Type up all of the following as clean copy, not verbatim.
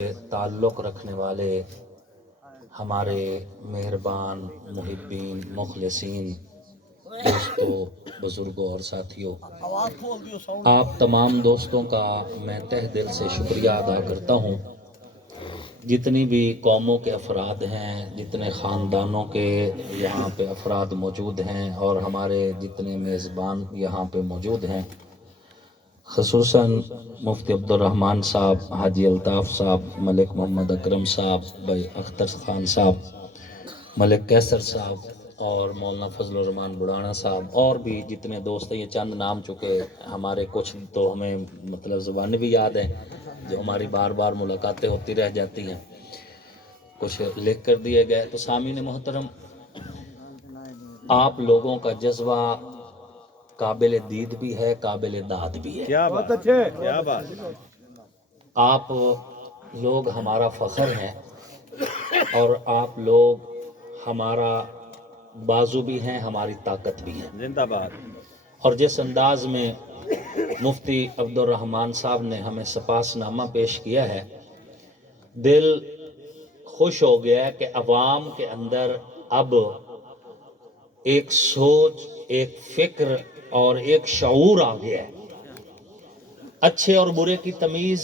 ताल्लुक़ रखने वाले हमारे मेहरबान मुहिब्बीन मुखलिसीन दोस्तों, बुज़ुर्गों और साथियों, आप तमाम दोस्तों का मैं तहे दिल से शुक्रिया अदा करता हूँ। जितनी भी कौमों के अफराद हैं, जितने ख़ानदानों के यहाँ पे अफराद मौजूद हैं और हमारे जितने मेज़बान यहाँ पे मौजूद हैं, ख़ुसूसन मुफ्ती अब्दुर्रहमान साहब, हाजी अल्ताफ़ साहब, मलिक मोहम्मद अकरम साहब, भाई अख्तर खान साहब, मलिक कैसर साहब और मौलाना फजल रहमान बुढ़ाना साहब, और भी जितने दोस्त हैं, ये चंद नाम चुके हमारे, कुछ तो हमें मतलब ज़ुबानी भी याद हैं जो हमारी बार बार मुलाकातें होती रह जाती हैं, कुछ लिख कर दिए गए। तो सामीन मोहतरम, आप लोगों का जज्बा काबिल दीद भी है, काबिल दाद भी है। क्या बात, क्या बात। आप लोग हमारा फ़ख्र हैं और आप लोग हमारा बाजू भी हैं, हमारी ताकत भी है। जिंदाबाद। और जिस अंदाज में मुफ्ती अब्दुर्रहमान साहब ने हमें सपासनामा पेश किया है, दिल खुश हो गया है कि अवाम के अंदर अब एक सोच, एक फिक्र और एक शऊर आ गया है। अच्छे और बुरे की तमीज़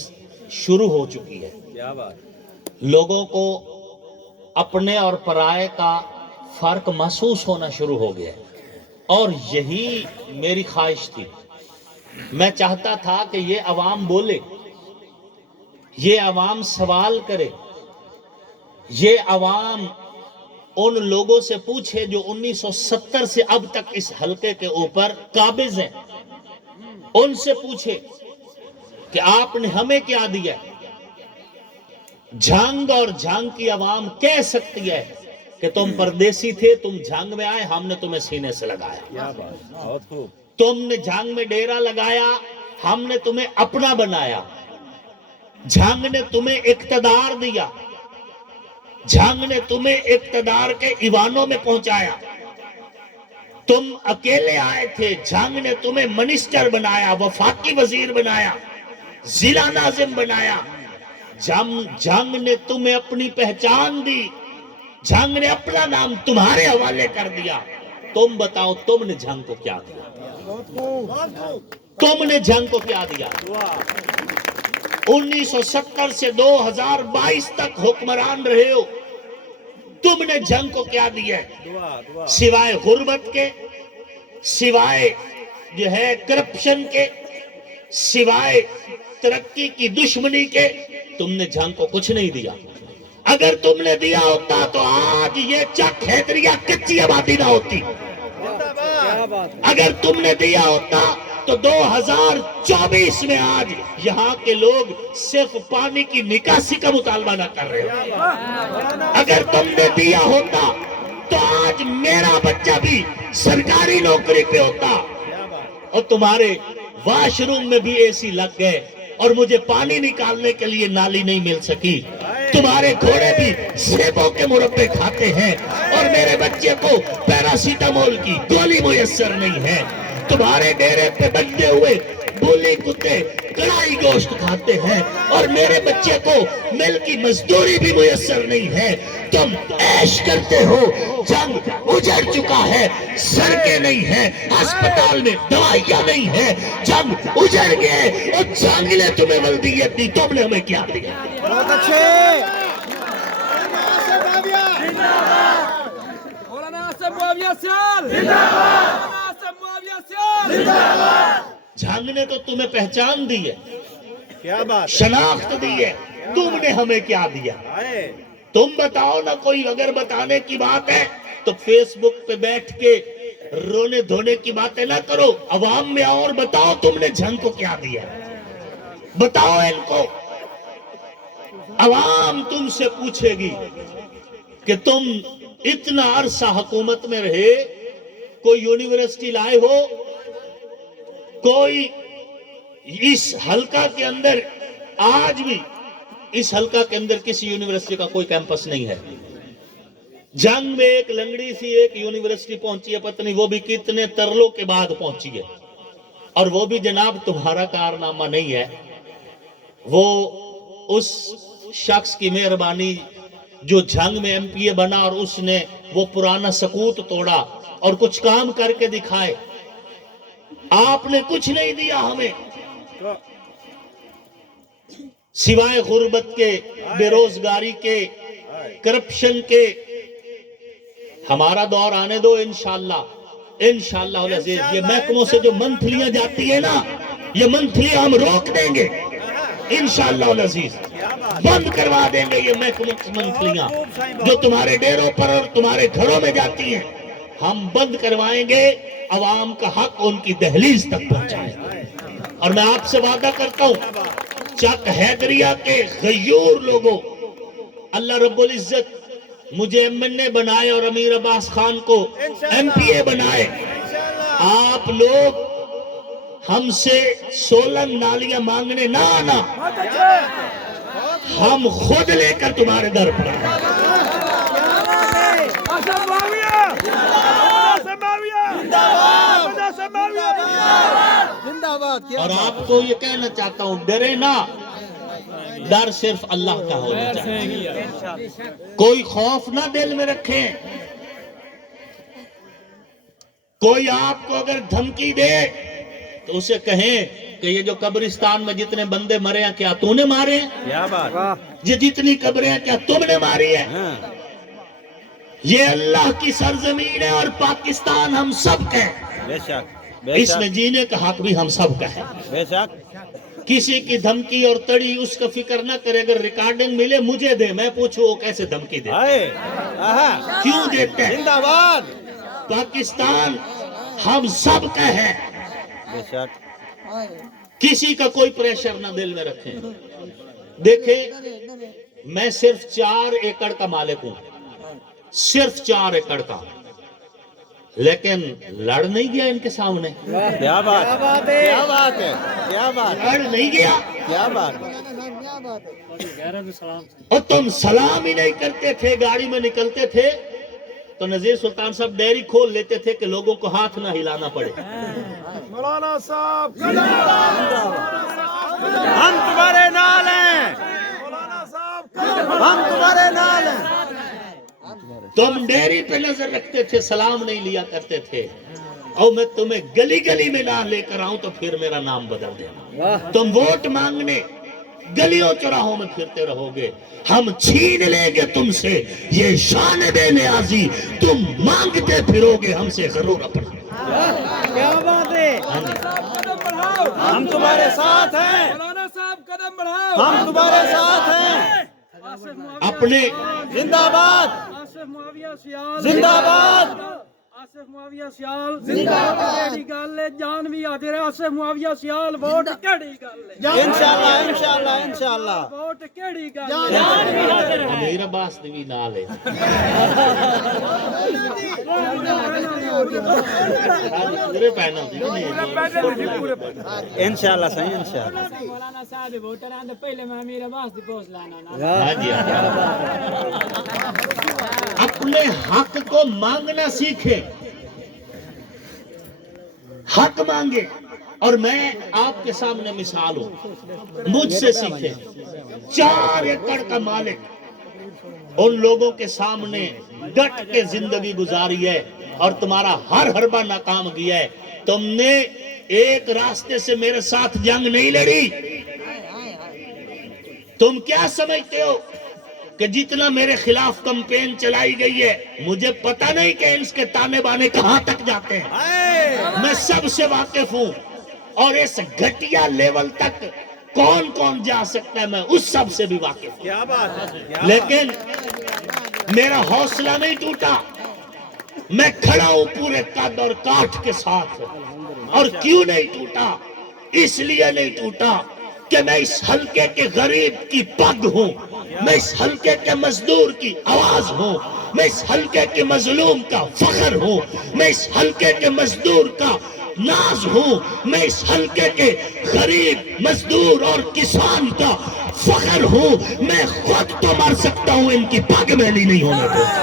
शुरू हो चुकी है। क्या बात। लोगों को अपने और पराये का फ़र्क महसूस होना शुरू हो गया है। और यही मेरी ख्वाहिश थी। मैं चाहता था कि ये अवाम बोले, ये अवाम सवाल करे, ये अवाम उन लोगों से पूछे जो 1970 से अब तक इस हलके के ऊपर काबिज हैं। उनसे पूछे कि आपने हमें क्या दिया। झांग और झांग की अवाम कह सकती है कि तुम परदेसी थे, तुम झांग में आए, हमने तुम्हें सीने से लगाया। क्या बात, बहुत खूब। तुमने झांग में डेरा लगाया, हमने तुम्हें अपना बनाया। झांग ने तुम्हें इक्तदार दिया, झांग ने तुम्हें इक्तदार के ईवानों में पहुंचाया। तुम अकेले आए थे, झांग ने तुम्हें मिनिस्टर बनाया, वफाकी वजीर बनाया, जिला नाजिम बनाया। झांग ने तुम्हें अपनी पहचान दी, झांग ने अपना नाम तुम्हारे हवाले कर दिया। तुम बताओ, तुमने झांग को क्या दिया? तुमने झांग को क्या दिया? 1970 से 2022 तक हुक्मरान रहे हो, तुमने जंग को क्या दिया है? सिवाय गुर्बत के, सिवाय जो है करप्शन के, सिवाय तरक्की की दुश्मनी के, तुमने जंग को कुछ नहीं दिया। अगर तुमने दिया होता तो आज ये चक हैदरिया कच्ची आबादी ना होती। अगर तुमने दिया होता तो 2024 में आज यहाँ के लोग सिर्फ पानी की निकासी का मुतालबा न कर रहे हो। अगर तुमने दिया होता तो आज मेरा बच्चा भी सरकारी नौकरी पे होता। और तुम्हारे वॉशरूम में भी एसी लग गए और मुझे पानी निकालने के लिए नाली नहीं मिल सकी। तुम्हारे घोड़े भी सेबों के मुरब्बे खाते हैं और मेरे बच्चे को पैरासीटामोल की गोली मुयस्सर नहीं है। तुम्हारे डेरे पे बंधे हुए बूली कुत्ते कड़ाई गोश्त खाते हैं और मेरे बच्चे को मिल की मजदूरी भी मुयस्सर नहीं है। तुम ऐश करते हो, जंग उजड़ चुका है, सड़कें नहीं है, अस्पताल में दवाइयां नहीं है, जंग उजड़ गए और जंग ने तुम्हें वल्दियत दी, तुमने हमें क्या दिया? बहुत अच्छे। जंग ने तो तुम्हें पहचान दी है, क्या बात, शनाख्त दी है, तुमने हमें क्या दिया? तुम बताओ ना। कोई अगर बताने की बात है तो फेसबुक पे बैठ के रोने धोने की बातें ना करो, अवाम में आओ और बताओ तुमने जंग को क्या दिया। बताओ इनको। अवाम तुमसे पूछेगी कि तुम इतना अरसा हुकूमत में रहे, कोई यूनिवर्सिटी लाए हो? कोई इस हलका के अंदर, आज भी इस हलका के अंदर किसी यूनिवर्सिटी का कोई कैंपस नहीं है। जंग में एक लंगड़ी सी एक यूनिवर्सिटी पहुंची है, पता नहीं वो भी कितने तरलों के बाद पहुंची है, और वो भी जनाब तुम्हारा कारनामा नहीं है। वो उस शख्स की मेहरबानी जो जंग में एमपीए बना और उसने वो पुराना सकूत तोड़ा और कुछ काम करके दिखाए। आपने कुछ नहीं दिया हमें सिवाय गुर्बत के, बेरोजगारी के, करप्शन के। हमारा दौर आने दो इंशाअल्लाह, इंशाअल्लाह अज़ीज़। ये महकमों से जो मंथलियां जाती है ना, ये मंथलियां हम रोक देंगे इंशाअल्लाह अज़ीज़। बंद करवा देंगे ये मंथलियां जो तुम्हारे डेरों पर और तुम्हारे घरों में जाती हैं, हम बंद करवाएंगे। अवाम का हक उनकी दहलीज तक पहुंचाएंगे। और मैं आपसे वादा करता हूं, चक हैदरिया के गयूर लोगों, अल्लाह रब्बुल इज्जत मुझे एमएनए बनाए और अमीर अब्बास खान को एमपीए बनाए। आप लोग हमसे 16 नालियां मांगने ना आना, हम खुद लेकर तुम्हारे दर पर आए। और आपको ये कहना चाहता हूं, डरे ना, डर सिर्फ अल्लाह का होना चाहिए। कोई खौफ ना दिल में रखें। कोई आपको अगर धमकी दे तो उसे कहें कि ये जो कब्रिस्तान में जितने बंदे मरे हैं क्या तूने मारे हैं? क्या बात। ये जितनी कब्रें हैं क्या तुमने मारी है? ये अल्लाह की सरजमीन है और पाकिस्तान हम सब का है। बेशक इसमें जीने का हक भी हम सब का है। बेशक। किसी की धमकी और तड़ी उसका फिक्र ना करे। अगर रिकॉर्डिंग मिले मुझे दे, मैं पूछूं वो कैसे धमकी दे, क्यों देते हैं? जिंदाबाद। पाकिस्तान हम सब का है। बेशक। किसी का कोई प्रेशर ना दिल में रखें। देखें, मैं सिर्फ 4 एकड़ का मालिक हूं, सिर्फ 4 एकड़ का, लेकिन लड़ नहीं गया इनके सामने। क्या बात है, क्या बात है, क्या बात, लड़ नहीं गया, क्या बात। और तुम सलाम ही नहीं करते थे, गाड़ी में निकलते थे तो नजीर सुल्तान साहब डेयरी खोल लेते थे कि लोगों को हाथ ना हिलाना पड़े। मौलाना साहब हम तुम्हारे नाल हैं, मौलाना साहब हम तुम्हारे नाल हैं। तुम डेयरी पे नजर रखते थे, सलाम नहीं लिया करते थे। और मैं तुम्हें गली गली में ना लेकर आऊं तो फिर मेरा नाम बदल देना। तुम वोट मांगने गलियों चौराहों में फिरते रहोगे, हम छीन लेंगे तुमसे ये शान बेनियाजी। तुम मांगते फिरोगे हमसे जरूर अपना। क्या बात है। हम तुम्हारे साथ हैं, मौलाना साहब कदम बढ़ाओ, हम तुम्हारे साथ हैं। अपने जिंदाबाद, आसिफ मुआविया सियाल जिंदाबाद, आसिफ मुआविया सियाल जिंदाबाद। केड़ी गल है, जान भी हाजिर है। आसिफ मुआविया सियाल वोट केड़ी गल है। इंशाल्लाह इंशाल्लाह इंशाल्लाह वोट केड़ी गल है, जान भी हाजिर है। अमीर अब्बास ने भी नाल है। पूरे पैनल इंशाल्लाह सही इंशाल्लाह। मौलाना साहब वोटर आंदे पहले मैं अमीर अब्बास दी पोस्ट लाना ना। हाँ जी, अपने हक को मांगना सीखे, हक मांगे। और मैं आपके सामने मिसाल हूं, मुझसे सीखे। 4 एकड़ का मालिक उन लोगों के सामने डट के जिंदगी गुजारी है और तुम्हारा हर हरबा नाकाम किया है। तुमने एक रास्ते से मेरे साथ जंग नहीं लड़ी। तुम क्या समझते हो कि जितना मेरे खिलाफ कैंपेन चलाई गई है, मुझे पता नहीं कि इसके ताने बाने कहां तक जाते हैं। मैं सबसे वाकिफ हूं और इस घटिया लेवल तक कौन कौन जा सकता है, मैं उस सब से भी वाकिफ हूं। क्या बात है, क्या लेकिन मेरा हौसला नहीं टूटा। मैं खड़ा हूं पूरे कद और काठ के साथ। और क्यों नहीं टूटा? इसलिए नहीं टूटा कि मैं इस हल्के के गरीब की पग हूं, मैं इस हल्के के मजदूर की आवाज हूं, मैं इस हल्के के मजलूम का फख्र हूं, मैं इस हल्के के मजदूर का नाज हूं, मैं इस हल्के के गरीब मजदूर और किसान का फख्र हूं। मैं खुद तो मर सकता हूं, इनकी पग मैली नहीं होने दूंगा।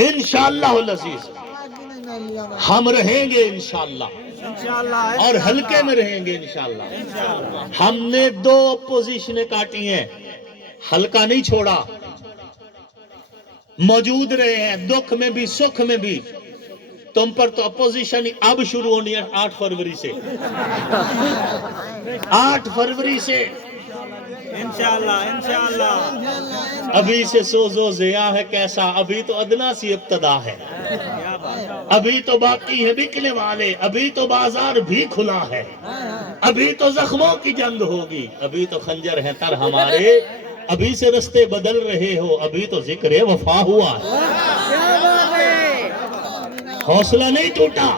इंशाअल्लाह अज़ीज हम रहेंगे इंशाअल्लाह। इंशाल्लाह اور ہلکے میں رہیں گے انشاءاللہ. ہم نے 2 اپوزیشنیں کاٹی ہیں, ہلکا نہیں چھوڑا, موجود رہے ہیں دکھ میں بھی سکھ میں بھی. تم پر تو اپوزیشن اب شروع ہونی ہے 8 فروری سے. 8 فروری سے इंशाल्लाह ابھی سے سوزو زیاں ہے کیسا, ابھی تو ادنا سی ابتدا ہے, ابھی تو باقی ہے بکنے والے, ابھی تو بازار بھی کھلا ہے, ابھی تو زخموں کی جنگ ہوگی, ابھی تو خنجر ہے تر ہمارے, ابھی سے رستے بدل رہے ہو, ابھی تو ذکر وفا ہوا ہے. حوصلہ نہیں ٹوٹا,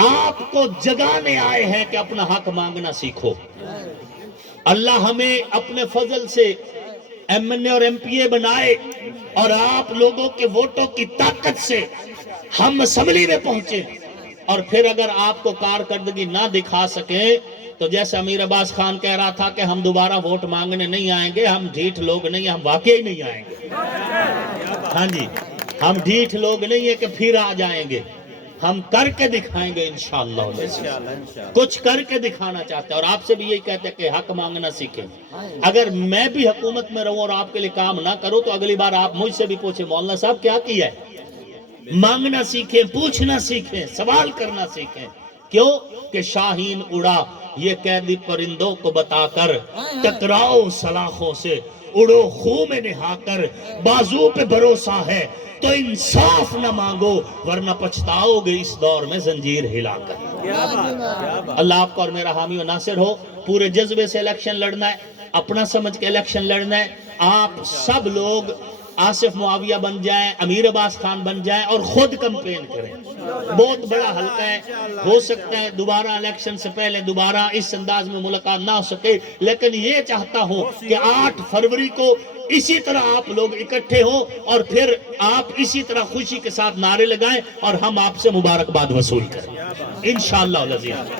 آپ کو جگانے آئے ہیں کہ اپنا حق مانگنا سیکھو. اللہ ہمیں اپنے فضل سے ایم این اے اور ایم پی اے بنائے, اور آپ لوگوں کے ووٹوں کی طاقت سے ہم اسمبلی میں پہنچے, اور پھر اگر آپ کو کارکردگی نہ دکھا سکیں تو جیسے امیر عباس خان کہہ رہا تھا کہ ہم دوبارہ ووٹ مانگنے نہیں آئیں گے, ہم ڈھیٹ لوگ نہیں, ہم واقعی نہیں آئیں گے. ہاں جی, ہم ڈھیٹ لوگ نہیں ہیں کہ پھر آ جائیں گے, ہم کر کے دکھائیں گے انشاءاللہ. کچھ کر کے دکھانا چاہتے ہیں, اور آپ سے بھی یہی کہتے ہیں کہ حق مانگنا سیکھیں. اگر میں بھی حکومت میں رہوں اور آپ کے لیے کام نہ کروں تو اگلی بار آپ مجھ سے بھی پوچھیں مولانا صاحب کیا کیا ہے. مانگنا سیکھیں, پوچھنا سیکھیں, سوال کرنا سیکھیں. کیوں کہ شاہین اڑا یہ قیدی پرندوں کو بتا کر, ٹکراؤ سلاخوں سے, اڑو خوں میں نہا کر, بازو پہ بھروسہ ہے تو انصاف نہ مانگو ورنہ پچھتاؤ گے اس دور میں زنجیر ہلا کر. اللہ آپ کا اور میرا حامی و ناصر ہو. پورے جذبے سے الیکشن لڑنا ہے, اپنا سمجھ کے الیکشن لڑنا ہے. آپ سب لوگ آصف معاویہ بن جائیں, امیر عباس خان بن جائیں اور خود کمپین کریں. بہت بڑا حلقہ ہے, ہو سکتا ہے دوبارہ الیکشن سے پہلے دوبارہ اس انداز میں ملاقات نہ ہو سکے, لیکن یہ چاہتا ہوں کہ 8 فروری کو اسی طرح آپ لوگ اکٹھے ہوں اور پھر آپ اسی طرح خوشی کے ساتھ نعرے لگائیں اور ہم آپ سے مبارکباد وصول کریں انشاءاللہ العزیز.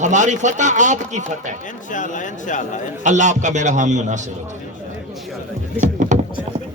ہماری فتح آپ کی فتح ہے. इंशाल्लाह اللہ آپ کا میرا حامی و ناصر ہو.